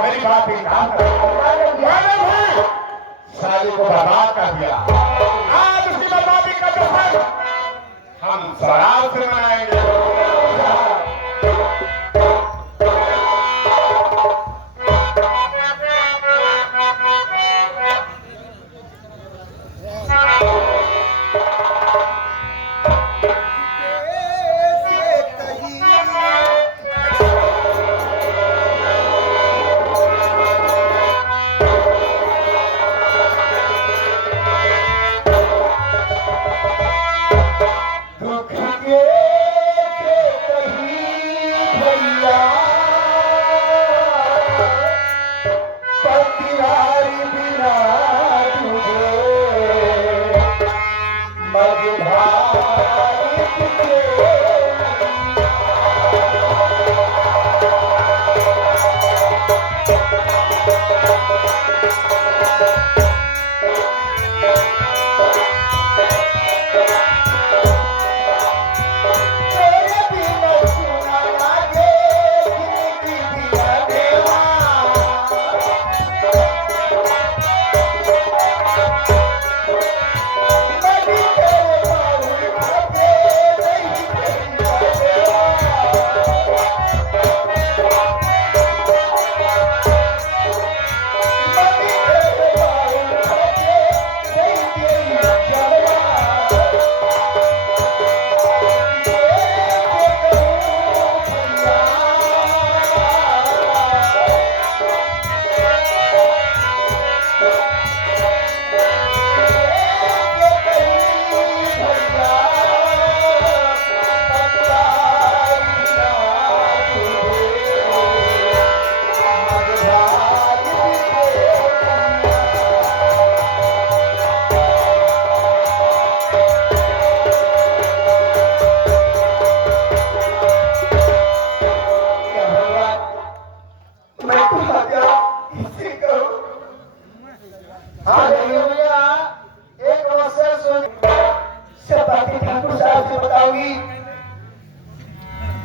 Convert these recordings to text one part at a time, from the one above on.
मेरी बात इनकार मैंने भी साली को बर्बाद कर दिया। आज उसकी बर्बादी का जश्न हम शराब से मनाएंगे।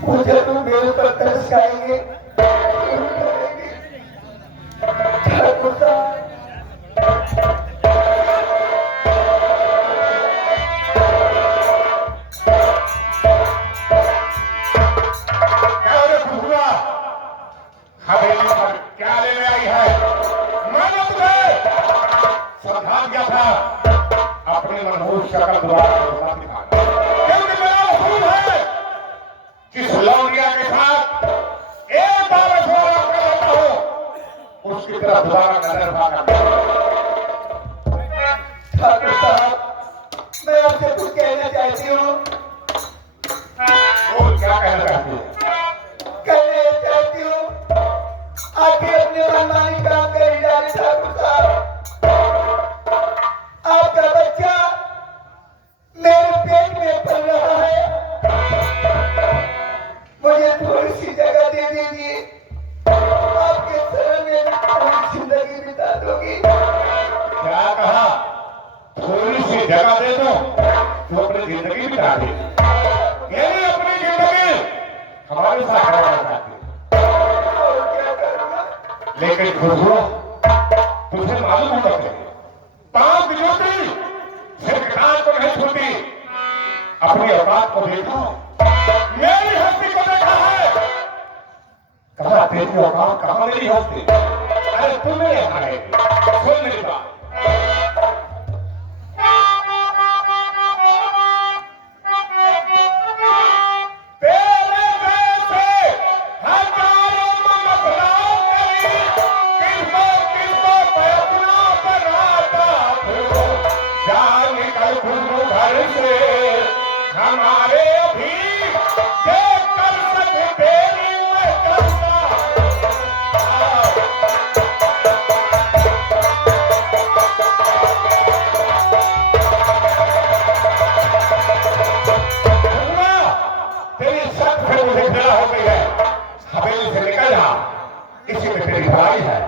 मुझे तुम मेरे पर तरस खाएंगे हवेली पर क्या लेने आई है? मैंने तुझे समझा दिया था अपने मनहूस शक्ल द्वारा दिखाना, क्योंकि मेरा उसूल है जिस लौंडिया के साथ एक बार मशवरा कर लेता हूं उसकी तरफ दोबारा नजर भागा। ठाकुर साहब, मैं आपसे कुछ कहना चाहती हूँ। वो क्या कहना चाहती हूँ? कहना चाहती हूँ आगे अपने मनमानी काम कर डाले। ठाकुर साहब, आपका बच्चा मेरे पेट में पल रहा है, मुझे थोड़ी सी जगह दे दीजिए। जिंदगी बिता दी, यानी अपनी जिंदगी हमारे साथ रहना चाहती। लेकिन खुशबू, तुझे मालूम होगा कि ताक ज्योति सिर्फ कान को नहीं छूती, अपनी औकात को देखा, मेरी हस्ती को देखा है। कहा तेरी औकात, कहा मेरी हस्ती? अरे तुम मेरे यहाँ रहेगी, सुन मेरी बात। हमारे अभी देख कर सके तेरी तेरी सख्त से मुझे गिला हो गई है। हवेली से निकल जा, इसी में तेरी भलाई है।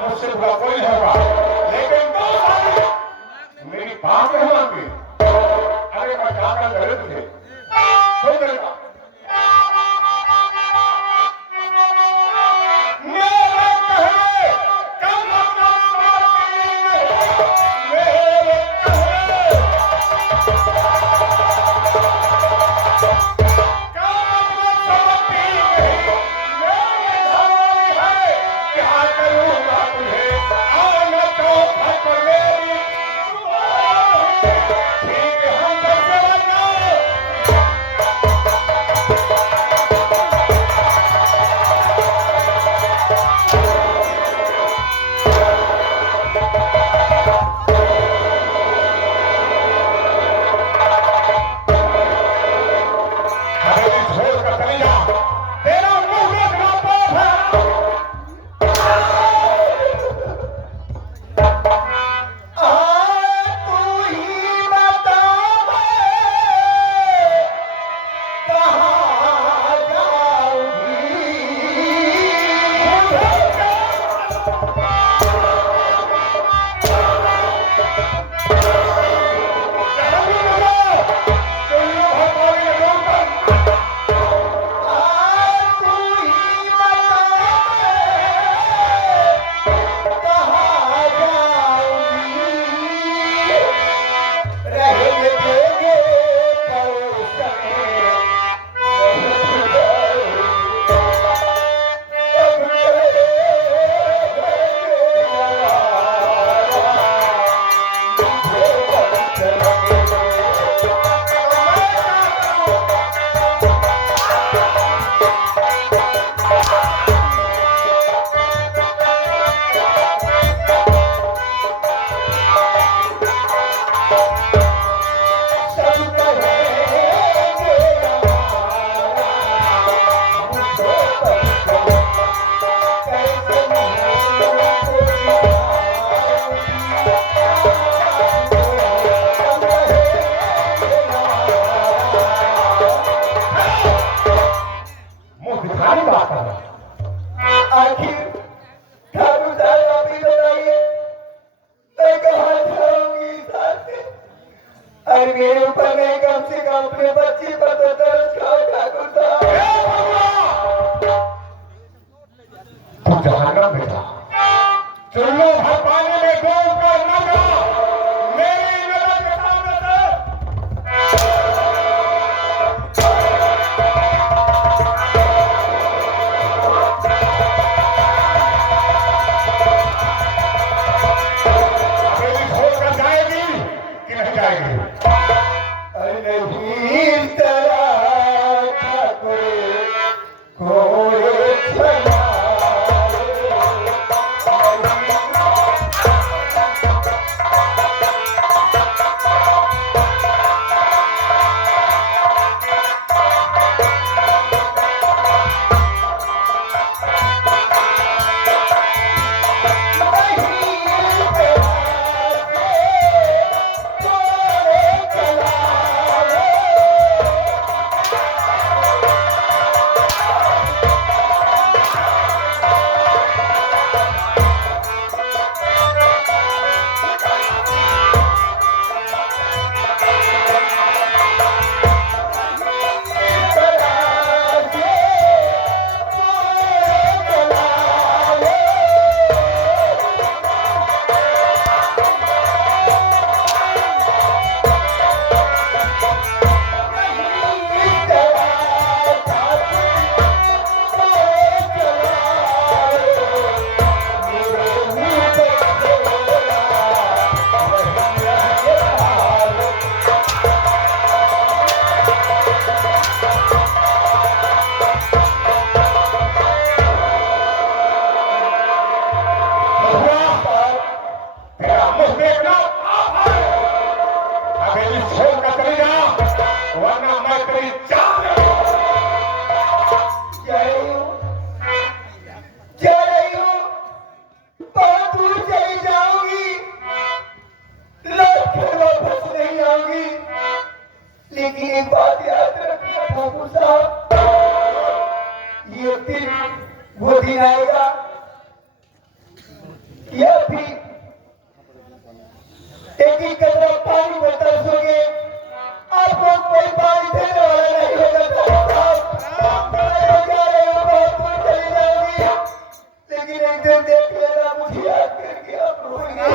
मुझसे बुरा कोई नहीं होगा, लेकिन मेरी बात नहीं मानती। अरे मैं क्या कर रहे तुझे सुन लेगा। सालों भर पानी में डूब कर न जा मेरी नजर के सामने से। हवेली छोड़कर जाएगी कि नहीं जाएगी? अरे नहीं तेरा ठाकुर घोड़े चला वरना मैं तेरी जान जा रही हूँ बहुत दूर चली जाऊंगी, लौट कर वापस नहीं आऊंगी। लेकिन एक बात याद रखना ठाकुर साहब, ये दिन वो दिन आएगा या फिर एक ही कतरा पानी में तरसोगे, आपको कोई पानी देने वाला नहीं होगा। बहुत दूर चली जाऊंगी, लेकिन एक दिन देख लेना मुझे याद करके आप रोएंगे।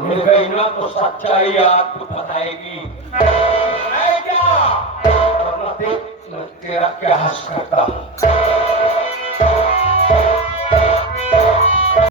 मिल गई ना तो सच्चाई आपको बताएगी। मैं क्या तेरा क्या हंस करता हूँ।